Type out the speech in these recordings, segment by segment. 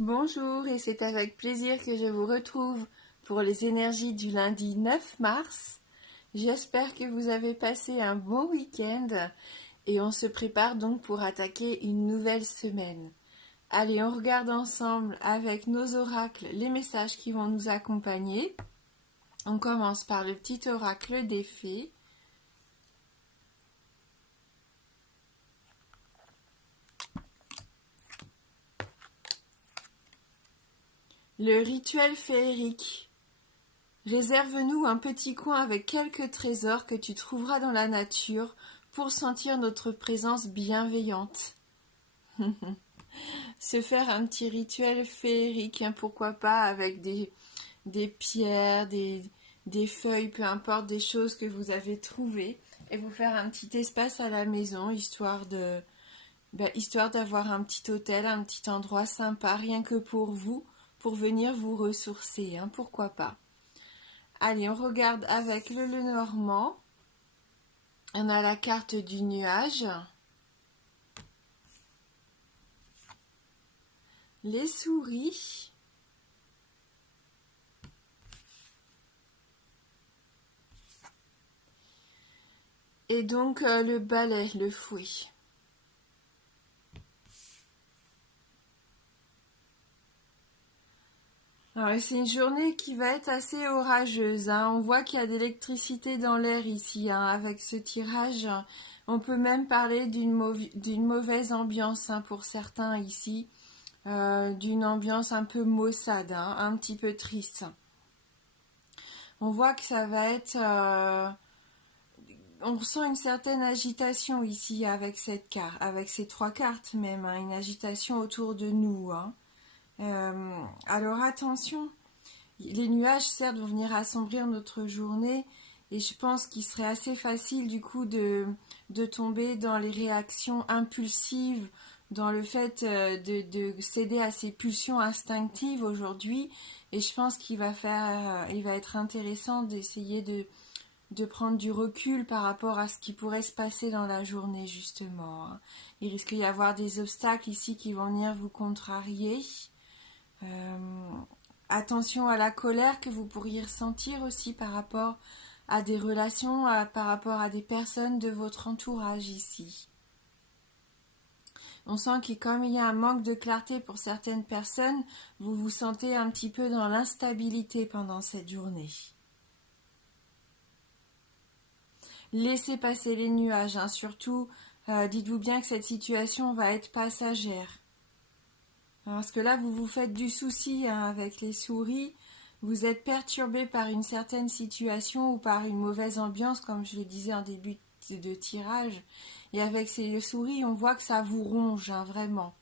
Bonjour, et c'est avec plaisir que je vous retrouve pour les énergies du lundi 9 mars. J'espère que vous avez passé un bon week-end et on se prépare donc pour attaquer une nouvelle semaine. Allez, on regarde ensemble avec nos oracles les messages qui vont nous accompagner. On commence par le petit oracle des fées. Le rituel féerique. Réserve-nous un petit coin avec quelques trésors que tu trouveras dans la nature pour sentir notre présence bienveillante. Se faire un petit rituel féerique, hein, pourquoi pas avec des pierres, des feuilles, peu importe, des choses que vous avez trouvées, et vous faire un petit espace à la maison, histoire d'avoir un petit hôtel, un petit endroit sympa, rien que pour venir vous ressourcer, hein, pourquoi pas. Allez, on regarde avec le Lenormand. On a la carte du nuage. Les souris. Et donc le balai, le fouet. C'est une journée qui va être assez orageuse, hein. On voit qu'il y a de l'électricité dans l'air ici, hein. Avec ce tirage. On peut même parler d'une mauvaise ambiance, hein, pour certains ici. D'une ambiance un peu maussade, hein, un petit peu triste. On voit que ça va être... on ressent une certaine agitation ici avec cette carte, avec ces trois cartes même, hein, une agitation autour de nous, hein. Alors attention, les nuages certes vont venir assombrir notre journée et je pense qu'il serait assez facile du coup de tomber dans les réactions impulsives, dans le fait de céder à ses pulsions instinctives aujourd'hui, et je pense il va être intéressant d'essayer de prendre du recul par rapport à ce qui pourrait se passer dans la journée justement, hein. Il risque d'y avoir des obstacles ici qui vont venir vous contrarier. Attention à la colère que vous pourriez ressentir aussi par rapport à des relations, par rapport à des personnes de votre entourage ici. On sent que comme il y a un manque de clarté pour certaines personnes, vous vous sentez un petit peu dans l'instabilité pendant cette journée. Laissez passer les nuages, hein, surtout dites-vous bien que cette situation va être passagère. Parce que là, vous vous faites du souci, hein, avec les souris. Vous êtes perturbé par une certaine situation ou par une mauvaise ambiance, comme je le disais en début de tirage. Et avec ces souris, on voit que ça vous ronge, hein, vraiment.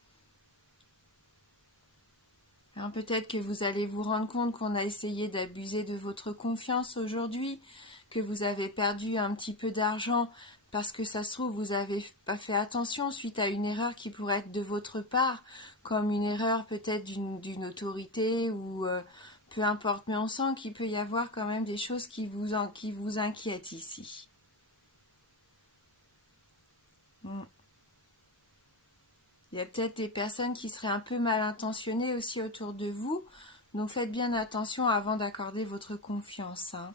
Hein, peut-être que vous allez vous rendre compte qu'on a essayé d'abuser de votre confiance aujourd'hui, que vous avez perdu un petit peu d'argent parce que ça se trouve vous n'avez pas fait attention suite à une erreur qui pourrait être de votre part, comme une erreur peut-être d'une autorité ou peu importe, mais on sent qu'il peut y avoir quand même des choses qui vous inquiètent ici. Il y a peut-être des personnes qui seraient un peu mal intentionnées aussi autour de vous, donc faites bien attention avant d'accorder votre confiance, hein.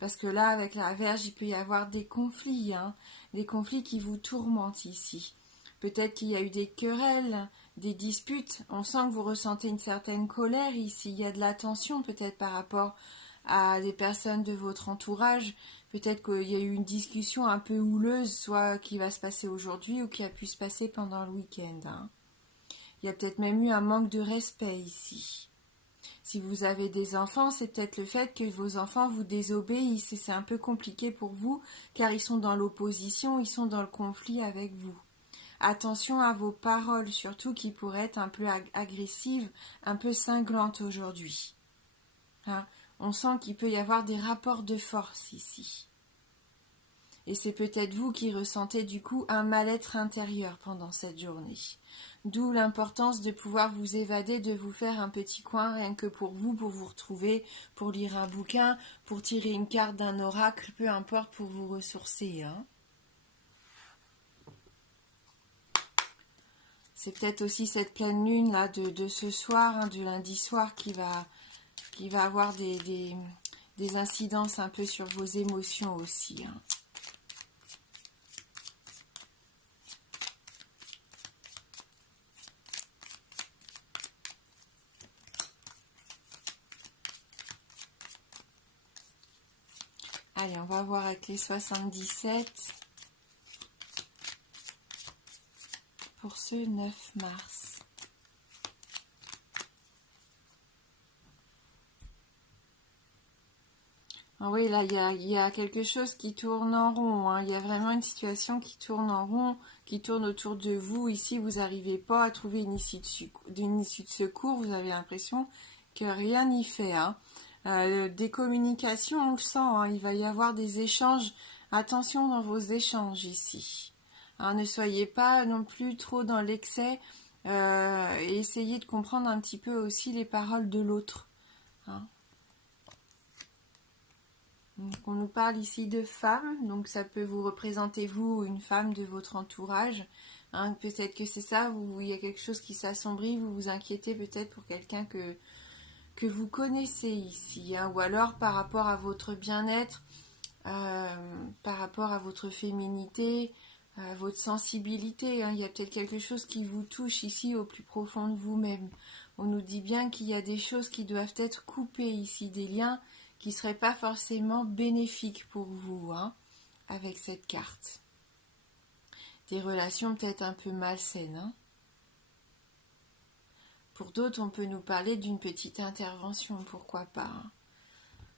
Parce que là, avec la Vierge, il peut y avoir des conflits, hein, des conflits qui vous tourmentent ici. Peut-être qu'il y a eu des querelles, des disputes. On sent que vous ressentez une certaine colère ici. Il y a de la tension peut-être par rapport à des personnes de votre entourage. Peut-être qu'il y a eu une discussion un peu houleuse, soit qui va se passer aujourd'hui ou qui a pu se passer pendant le week-end, hein. Il y a peut-être même eu un manque de respect ici. Si vous avez des enfants, c'est peut-être le fait que vos enfants vous désobéissent et c'est un peu compliqué pour vous car ils sont dans l'opposition, ils sont dans le conflit avec vous. Attention à vos paroles, surtout qui pourraient être un peu agressives, un peu cinglantes aujourd'hui, hein. On sent qu'il peut y avoir des rapports de force ici. Et c'est peut-être vous qui ressentez du coup un mal-être intérieur pendant cette journée. D'où l'importance de pouvoir vous évader, de vous faire un petit coin rien que pour vous retrouver, pour lire un bouquin, pour tirer une carte d'un oracle, peu importe, pour vous ressourcer, hein. C'est peut-être aussi cette pleine lune là de ce soir, hein, du lundi soir, qui va avoir des incidences un peu sur vos émotions aussi. Hein. Allez, on va voir avec les 77 pour ce 9 mars. Ah oui, là, il y a quelque chose qui tourne en rond. Hein. Il y a vraiment une situation qui tourne en rond, qui tourne autour de vous. Ici, vous n'arrivez pas à trouver une issue de secours. Vous avez l'impression que rien n'y fait. Hein. Des communications, on le sent. Hein. Il va y avoir des échanges. Attention dans vos échanges ici. Hein, ne soyez pas non plus trop dans l'excès. Et essayez de comprendre un petit peu aussi les paroles de l'autre. Hein. Donc on nous parle ici de femmes, donc ça peut vous représenter vous, une femme de votre entourage. Hein, peut-être que c'est ça, il y a quelque chose qui s'assombrit, vous vous inquiétez peut-être pour quelqu'un que vous connaissez ici. Hein, ou alors par rapport à votre bien-être, par rapport à votre féminité, à votre sensibilité. Hein, il y a peut-être quelque chose qui vous touche ici au plus profond de vous-même. On nous dit bien qu'il y a des choses qui doivent être coupées ici, des liens qui ne serait pas forcément bénéfique pour vous, hein, avec cette carte. Des relations peut-être un peu malsaines. Hein. Pour d'autres, on peut nous parler d'une petite intervention, pourquoi pas.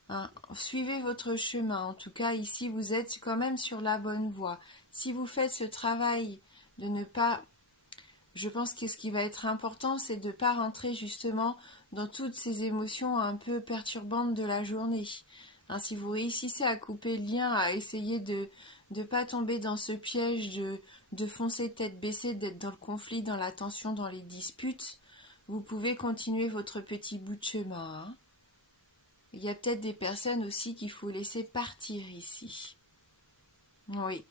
Hein. Suivez votre chemin. En tout cas, ici, vous êtes quand même sur la bonne voie. Si vous faites ce travail de ne pas... Je pense que ce qui va être important, c'est de ne pas rentrer justement dans toutes ces émotions un peu perturbantes de la journée. Hein, si vous réussissez à couper le lien, à essayer de ne pas tomber dans ce piège de foncer tête baissée, d'être dans le conflit, dans la tension, dans les disputes, vous pouvez continuer votre petit bout de chemin. Hein. Il y a peut-être des personnes aussi qu'il faut laisser partir ici. Oui.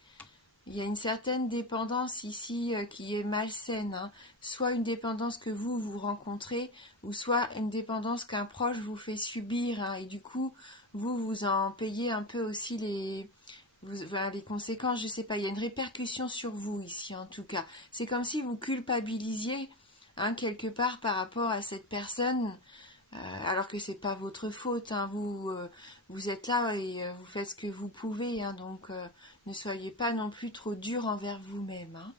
Il y a une certaine dépendance ici qui est malsaine, hein. Soit une dépendance que vous rencontrez, ou soit une dépendance qu'un proche vous fait subir, hein, et du coup, vous en payez un peu aussi les conséquences, je sais pas, il y a une répercussion sur vous ici en tout cas. C'est comme si vous culpabilisiez, hein, quelque part par rapport à cette personne, alors que c'est pas votre faute, hein, vous êtes là et vous faites ce que vous pouvez, hein, donc ne soyez pas non plus trop dur envers vous-même. Hein.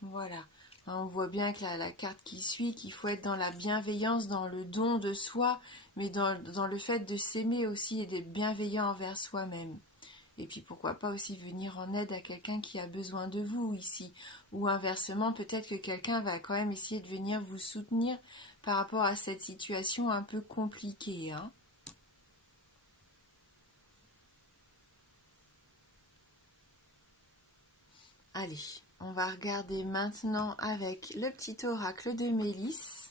Voilà. Hein, on voit bien que la carte qui suit, qu'il faut être dans la bienveillance, dans le don de soi, mais dans le fait de s'aimer aussi et d'être bienveillant envers soi-même. Et puis pourquoi pas aussi venir en aide à quelqu'un qui a besoin de vous ici. Ou inversement, peut-être que quelqu'un va quand même essayer de venir vous soutenir par rapport à cette situation un peu compliquée. Hein. Allez, on va regarder maintenant avec le petit oracle de Mélisse.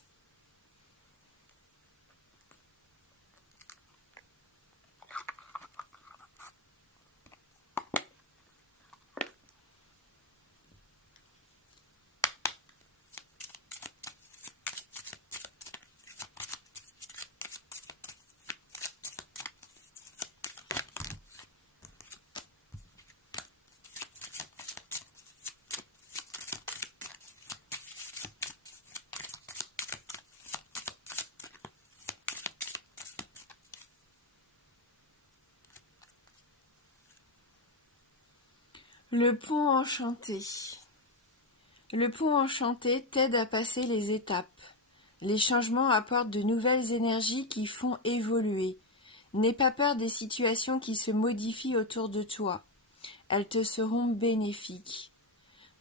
Le pont enchanté. Le pont enchanté t'aide à passer les étapes. Les changements apportent de nouvelles énergies qui font évoluer. N'aie pas peur des situations qui se modifient autour de toi. Elles te seront bénéfiques.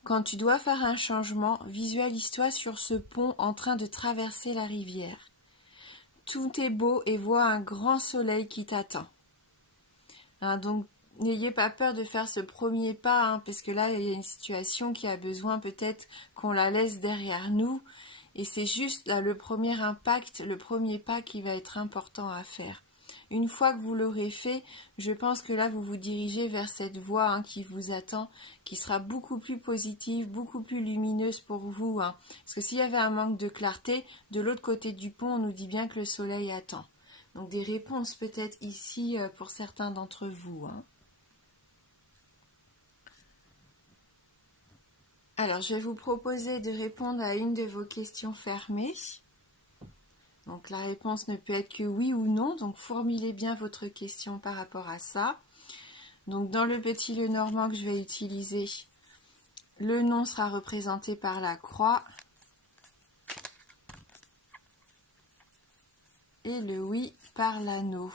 Quand tu dois faire un changement, visualise-toi sur ce pont en train de traverser la rivière. Tout est beau et vois un grand soleil qui t'attend. Hein, donc, n'ayez pas peur de faire ce premier pas, hein, parce que là, il y a une situation qui a besoin peut-être qu'on la laisse derrière nous. Et c'est juste là le premier impact, le premier pas qui va être important à faire. une fois que vous l'aurez fait, je pense que là vous vous dirigez vers cette voie qui vous attend, qui sera beaucoup plus positive, beaucoup plus lumineuse pour vous. Parce que s'il y avait un manque de clarté, de l'autre côté du pont, on nous dit bien que le soleil attend. Donc des réponses peut-être ici pour certains d'entre vous. Alors, je vais vous proposer de répondre à une de vos questions fermées. Donc, la réponse ne peut être que oui ou non. Donc, formulez bien votre question par rapport à ça. Donc, dans le petit Lenormand que je vais utiliser, le non sera représenté par la croix. Et le oui par l'anneau.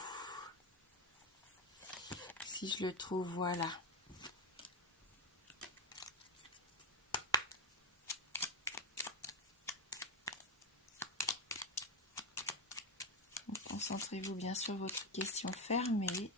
Si je le trouve, voilà. Concentrez-vous bien sur votre question fermée.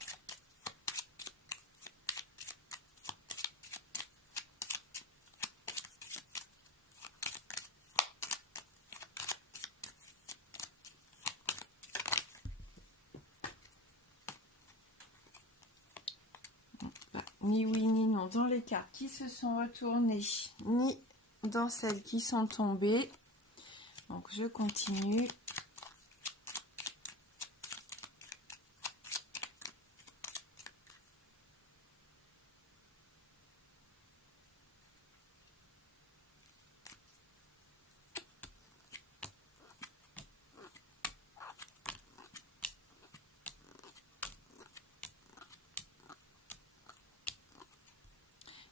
Ni oui ni non dans les cartes qui se sont retournées, ni dans celles qui sont tombées. Donc je continue.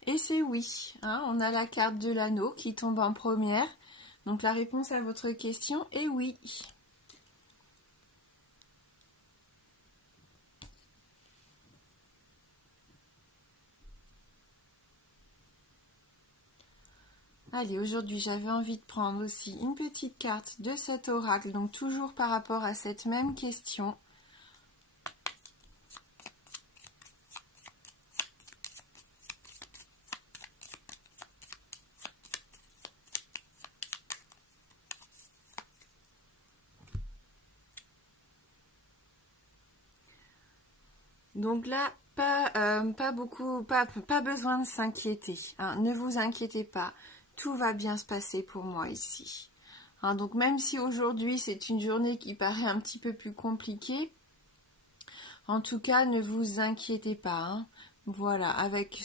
Et c'est oui, on a la carte de l'anneau qui tombe en première. Donc la réponse à votre question est oui. Allez, aujourd'hui j'avais envie de prendre aussi une petite carte de cet oracle, donc toujours par rapport à cette même question. Donc là, pas besoin de s'inquiéter. Ne vous inquiétez pas, tout va bien se passer pour moi ici. Donc même si aujourd'hui c'est une journée qui paraît un petit peu plus compliquée, en tout cas ne vous inquiétez pas. Voilà, avec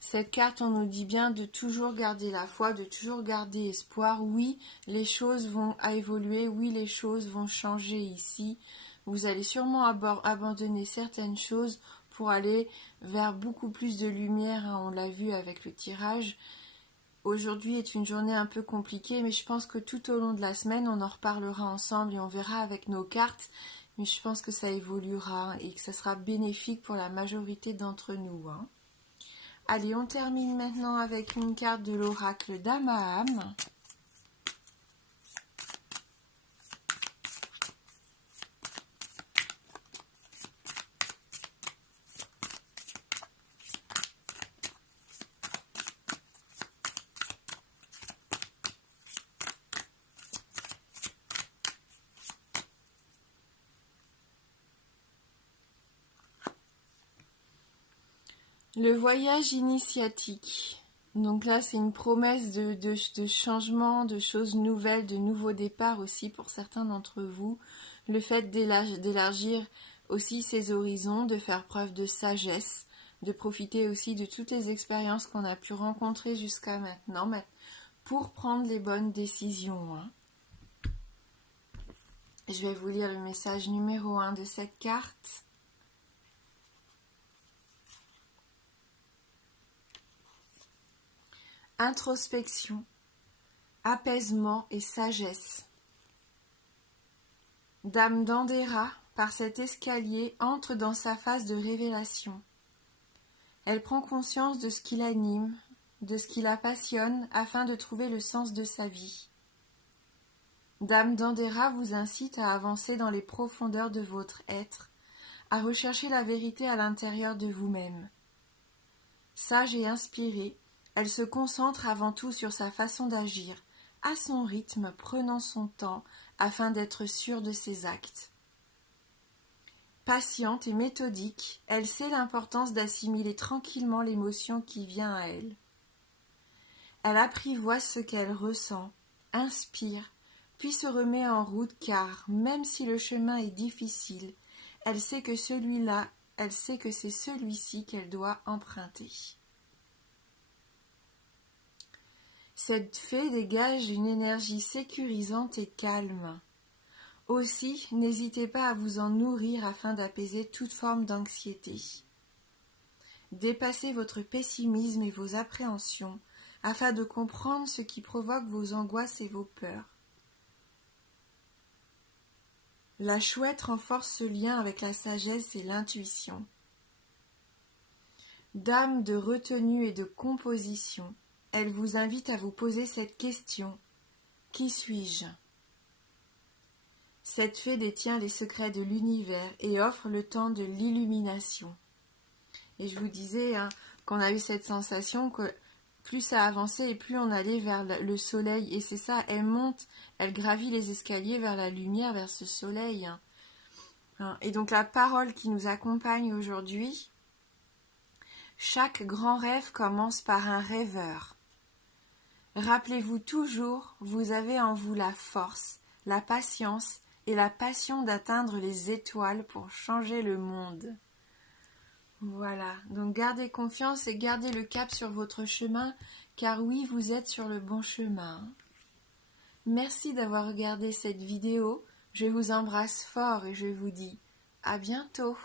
cette carte on nous dit bien de toujours garder la foi, de toujours garder espoir. Oui, les choses vont évoluer, oui les choses vont changer ici. Vous allez sûrement abandonner certaines choses pour aller vers beaucoup plus de lumière, on l'a vu avec le tirage. Aujourd'hui est une journée un peu compliquée, mais je pense que tout au long de la semaine, on en reparlera ensemble et on verra avec nos cartes. Mais je pense que ça évoluera et que ça sera bénéfique pour la majorité d'entre nous. Allez, on termine maintenant avec une carte de l'oracle d'Amaham. Le voyage initiatique. Donc là, c'est une promesse de changement, de choses nouvelles, de nouveaux départs aussi pour certains d'entre vous. Le fait d'élargir aussi ses horizons, de faire preuve de sagesse, de profiter aussi de toutes les expériences qu'on a pu rencontrer jusqu'à maintenant pour prendre les bonnes décisions. Je vais vous lire le message numéro 1 de cette carte. Introspection, apaisement et sagesse. Dame d'Andera, par cet escalier, entre dans sa phase de révélation. Elle prend conscience de ce qui l'anime, de ce qui la passionne, afin de trouver le sens de sa vie. Dame d'Andera vous incite à avancer dans les profondeurs de votre être, à rechercher la vérité à l'intérieur de vous-même. Sage et inspirée, elle se concentre avant tout sur sa façon d'agir, à son rythme, prenant son temps, afin d'être sûre de ses actes. Patiente et méthodique, elle sait l'importance d'assimiler tranquillement l'émotion qui vient à elle. Elle apprivoise ce qu'elle ressent, inspire, puis se remet en route car, même si le chemin est difficile, elle sait que c'est celui-ci qu'elle doit emprunter. Cette fée dégage une énergie sécurisante et calme. Aussi, n'hésitez pas à vous en nourrir afin d'apaiser toute forme d'anxiété. Dépassez votre pessimisme et vos appréhensions afin de comprendre ce qui provoque vos angoisses et vos peurs. La chouette renforce ce lien avec la sagesse et l'intuition. Dame de retenue et de composition, elle vous invite à vous poser cette question. Qui suis-je ? Cette fée détient les secrets de l'univers et offre le temps de l'illumination. Et je vous disais qu'on a eu cette sensation que plus ça avançait et plus on allait vers le soleil. Et c'est ça, elle monte, elle gravit les escaliers vers la lumière, vers ce soleil. Et donc la parole qui nous accompagne aujourd'hui, chaque grand rêve commence par un rêveur. Rappelez-vous toujours, vous avez en vous la force, la patience et la passion d'atteindre les étoiles pour changer le monde. Voilà, donc gardez confiance et gardez le cap sur votre chemin, car oui, vous êtes sur le bon chemin. Merci d'avoir regardé cette vidéo, je vous embrasse fort et je vous dis à bientôt.